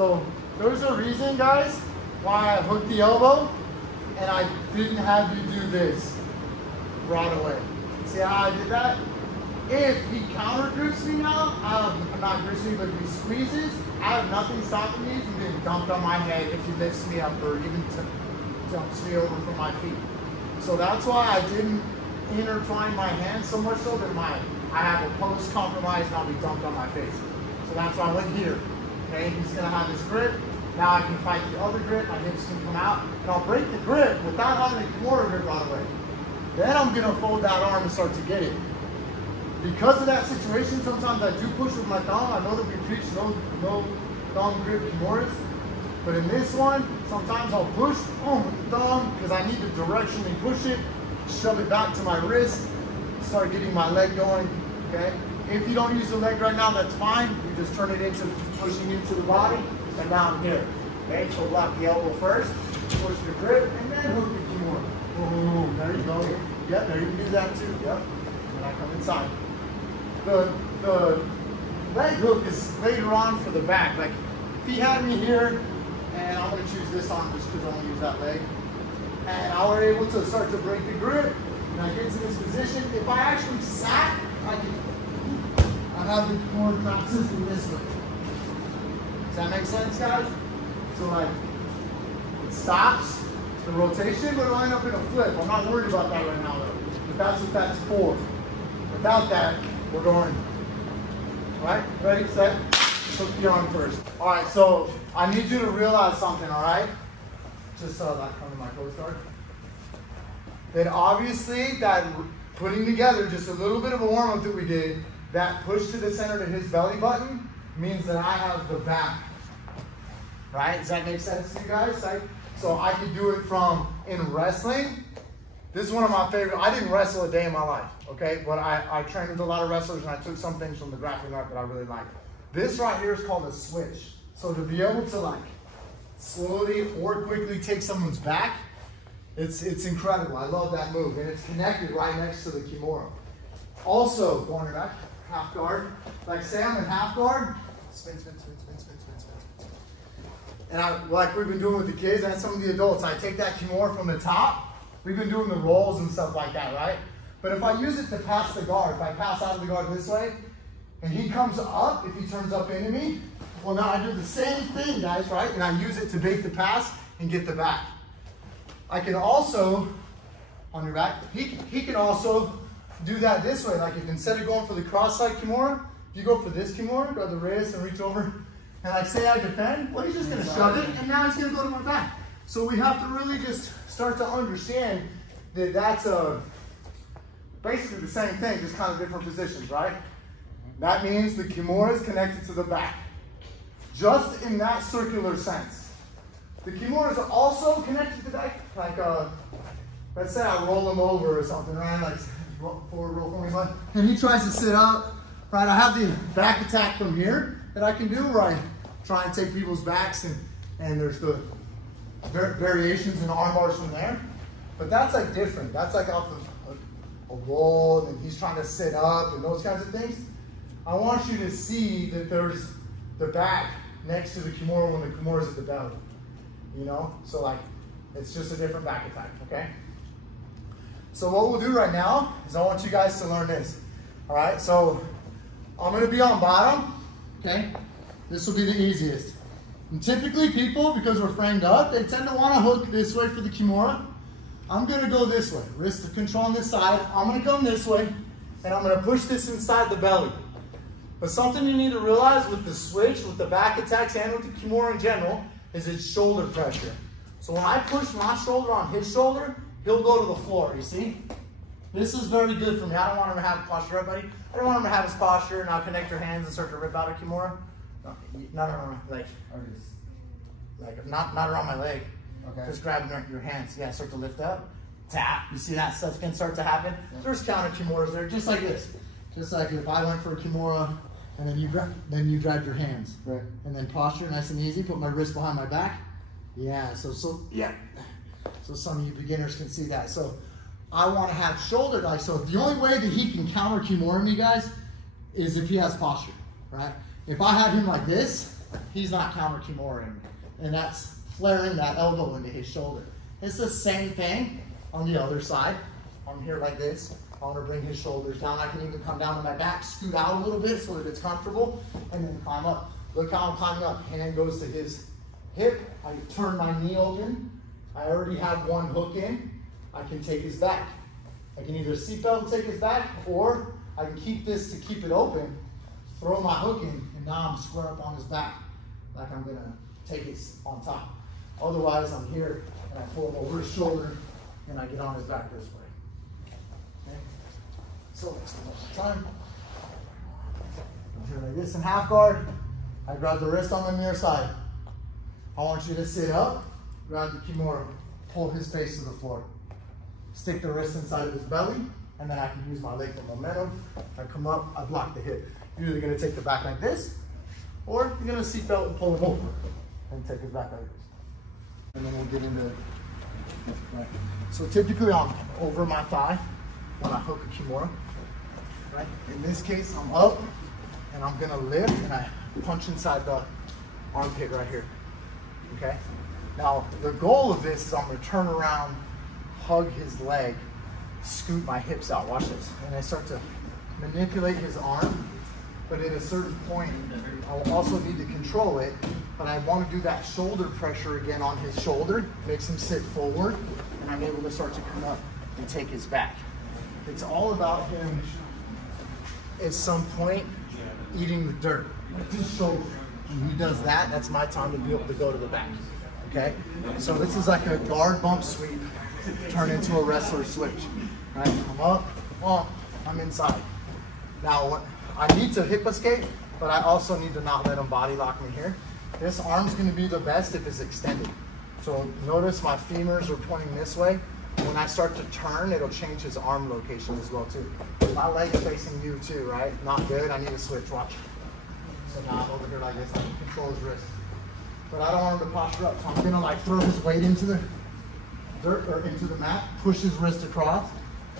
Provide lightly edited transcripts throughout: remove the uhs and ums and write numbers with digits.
So there's a reason, guys, why I hooked the elbow and I didn't have you do this right away. See how I did that? If he counter grips me now, not grips me, but if he squeezes, I have nothing stopping me from being dumped on my head if he lifts me up or even jumps me over from my feet. So that's why I didn't intertwine my hands so much so that I have a post compromise and I'll be dumped on my face. So that's why I went here. Okay, he's gonna have his grip. Now I can fight the other grip, my hips can come out, and I'll break the grip without having a Kimura grip right away. Then I'm gonna fold that arm and start to get it. Because of that situation, sometimes I do push with my thumb. I know that we preach no thumb grip Kimuras, but in this one, sometimes I'll push with the thumb because I need to directionally push it, shove it back to my wrist, start getting my leg going, okay? If you don't use the leg right now, that's fine. You just turn it into pushing into the body, and now I'm here, okay? So block the elbow first, push the grip, and then hook the Kimura. Boom, there you go. Yep, there you can do that too, yep. And I come inside. The leg hook is later on for the back. Like, if he had me here, and I'm gonna choose this arm just because I want to use that leg, and I were able to start to break the grip, and I get to this position, if I actually sat, I have the core trap system this way. Does that make sense, guys? So like, it stops the rotation, but it'll end up in a flip. I'm not worried about that right now though, but that's what that's for. Without that, we're going, all right? Ready, set, hook the arm first. All right, so I need you to realize something, all right? Just that come to my Coast Guard. Then obviously that putting together just a little bit of a warm-up that we did, that push to the center to his belly button means that I have the back, right? Does that make sense to you guys? Right? So I could do it from in wrestling. This is one of my favorite. I didn't wrestle a day in my life, okay? But I trained with a lot of wrestlers and I took some things from the grappling art that I really like. This right here is called a switch. So to be able to like slowly or quickly take someone's back, it's incredible. I love that move. And it's connected right next to the Kimura. Also, going back, half guard. Like say I'm in half guard, spin, spin, spin, spin, spin, spin, spin, spin. And like we've been doing with the kids and some of the adults, I take that Kimura from the top. We've been doing the rolls and stuff like that, right? But if I use it to pass the guard, if I pass out of the guard this way, and he comes up, if he turns up into me, well now I do the same thing, guys, right? And I use it to bait the pass and get the back. I can also, on your back, he can also do that this way. Like if instead of going for the cross-side Kimura, if you go for this Kimura, grab the wrist and reach over, and like say I defend, well he's just gonna shove it, and now he's gonna go to my back. So we have to really just start to understand that that's basically the same thing, just kind of different positions, right? That means the Kimura is connected to the back, just in that circular sense. The Kimura is also connected to the back, like let's say I roll him over or something, right? Like forward roll for me, and he tries to sit up, right? I have the back attack from here that I can do, where I try and take people's backs, and there's the variations in arm bars from there. But that's like different. That's like off of a roll, and he's trying to sit up and those kinds of things. I want you to see that there's the back next to the Kimura when the Kimura is at the belly. You know? So like, it's just a different back attack, okay? So what we'll do right now is I want you guys to learn this. All right, so I'm gonna be on bottom, okay? This will be the easiest. And typically people, because we're framed up, they tend to wanna hook this way for the Kimura. I'm gonna go this way, wrist control on this side. I'm gonna come this way, and I'm gonna push this inside the belly. But something you need to realize with the switch, with the back attacks, and with the Kimura in general, is it's shoulder pressure. So when I push my shoulder on his shoulder, he'll go to the floor, you see? This is very good for me. I don't want him to have posture up, buddy. I don't want him to have his posture, and I'll connect your hands and start to rip out a Kimura. No, like not around my leg. Okay. Just grab your hands. Yeah, start to lift up. Tap. You see that stuff can start to happen? Yeah. There's counter Kimuras there, just like this. Just like if I went for a Kimura, and then you grab your hands. Right. And then posture, nice and easy. Put my wrist behind my back. Yeah, so yeah. So some of you beginners can see that. So I want to have shoulder like so. The only way that he can counter Kimura me, guys, is if he has posture, right? If I have him like this, he's not counter Kimura, and that's flaring that elbow into his shoulder. It's the same thing on the other side. I'm here like this. I want to bring his shoulders down. I can even come down to my back, scoot out a little bit so that it's comfortable, and then climb up. Look how I'm climbing up. Hand goes to his hip. I turn my knee open. I already have one hook in. I can take his back. I can either seatbelt and take his back, or I can keep this to keep it open, throw my hook in, and now I'm square up on his back, like I'm gonna take it on top. Otherwise, I'm here, and I pull him over his shoulder, and I get on his back this way. Okay? So let's do one more time. I'm here like this in half guard. I grab the wrist on the near side. I want you to sit up, grab the Kimura, pull his face to the floor. Stick the wrist inside of his belly, and then I can use my leg for momentum. I come up, I block the hip. You're either gonna take the back like this, or you're gonna seatbelt and pull it over, and take his back like this. And then we'll get into it. Right. So typically I'm over my thigh when I hook a Kimura. Right? In this case, I'm up, and I'm gonna lift, and I punch inside the armpit right here. Okay? Now, the goal of this is I'm gonna turn around, hug his leg, scoot my hips out. Watch this. And I start to manipulate his arm, but at a certain point, I'll also need to control it, but I want to do that shoulder pressure again on his shoulder, makes him sit forward, and I'm able to start to come up and take his back. It's all about him at some point eating the dirt, his shoulder. When he does that, that's my time to be able to go to the back. Okay? So this is like a guard bump sweep turn into a wrestler switch. Right? I'm up, I'm inside. Now, I need to hip escape, but I also need to not let him body lock me here. This arm's gonna be the best if it's extended. So notice my femurs are pointing this way. When I start to turn, it'll change his arm location as well too. My leg is facing you too, right? Not good, I need to switch, watch. So now I'm over here like this, I can control his wrist. But I don't want him to posture up, so I'm gonna like throw his weight into the dirt or into the mat, push his wrist across,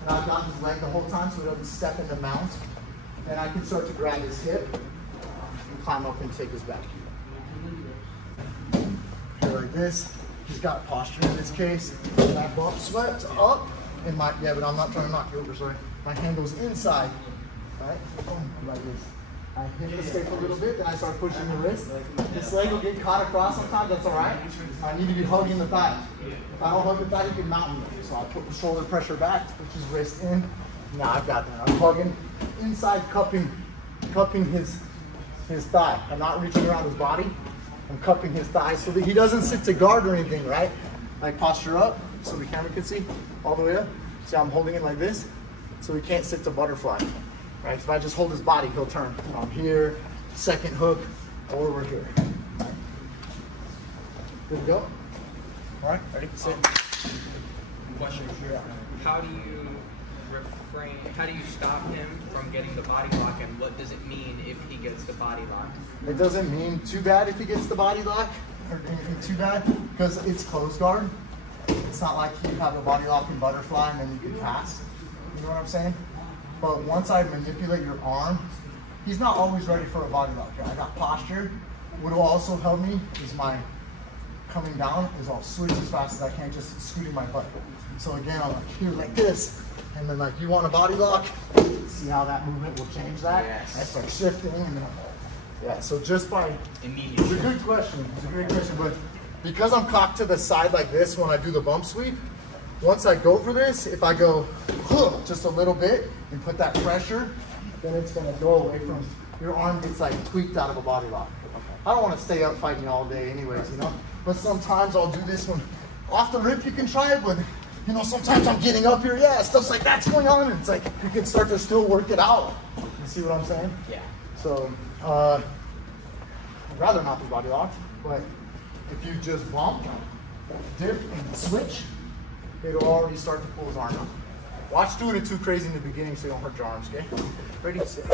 and I've got his leg the whole time so he doesn't step into mount. Then I can start to grab his hip and climb up and take his back. Here like this. He's got posture in this case. My bump swept up, and but I'm not trying to knock you over, sorry. My hand goes inside, right? Like this. I hip escape a little bit, then I start pushing the wrist. This leg will get caught across sometimes, that's all right. I need to be hugging the thigh. If I don't hug the thigh, you can mount me. So I put the shoulder pressure back, push his wrist in. Now I've got that. I'm hugging inside, cupping his thigh. I'm not reaching around his body. I'm cupping his thigh so that he doesn't sit to guard or anything, right? Like posture up, so the camera can see, all the way up. See, I'm holding it like this, so he can't sit to butterfly. Right? If I just hold his body, he'll turn. I'm here, second hook, or we're here. Right. Good to go? All right, ready, sit. Question. How do you stop him from getting the body lock, and what does it mean if he gets the body lock? It doesn't mean too bad if he gets the body lock, or anything too bad, because it's closed guard. It's not like you have a body lock in butterfly and then you can pass. You know what I'm saying? But once I manipulate your arm, he's not always ready for a body lock. I got posture. What will also help me is my coming down is I'll switch as fast as I can, just scooting my butt. So again, I'm like here like this, and then like you want a body lock, see how that movement will change that? Yes. I start shifting, and then, yeah, so just by, immediately. It's a good question, it's a great question, but because I'm cocked to the side like this when I do the bump sweep, once I go for this, if I go just a little bit and put that pressure, then it's gonna go away from, your arm gets like tweaked out of a body lock. I don't wanna stay up fighting all day anyways, you know? But sometimes I'll do this one. Off the rip you can try it, but you know, sometimes I'm getting up here, yeah, stuff's like that's going on, and it's like, you can start to still work it out. You see what I'm saying? Yeah. So, I'd rather not be body locked, but if you just bump, dip, and switch, it'll already start to pull his arm out. Watch doing it too crazy in the beginning so you don't hurt your arms, okay? Ready, sit.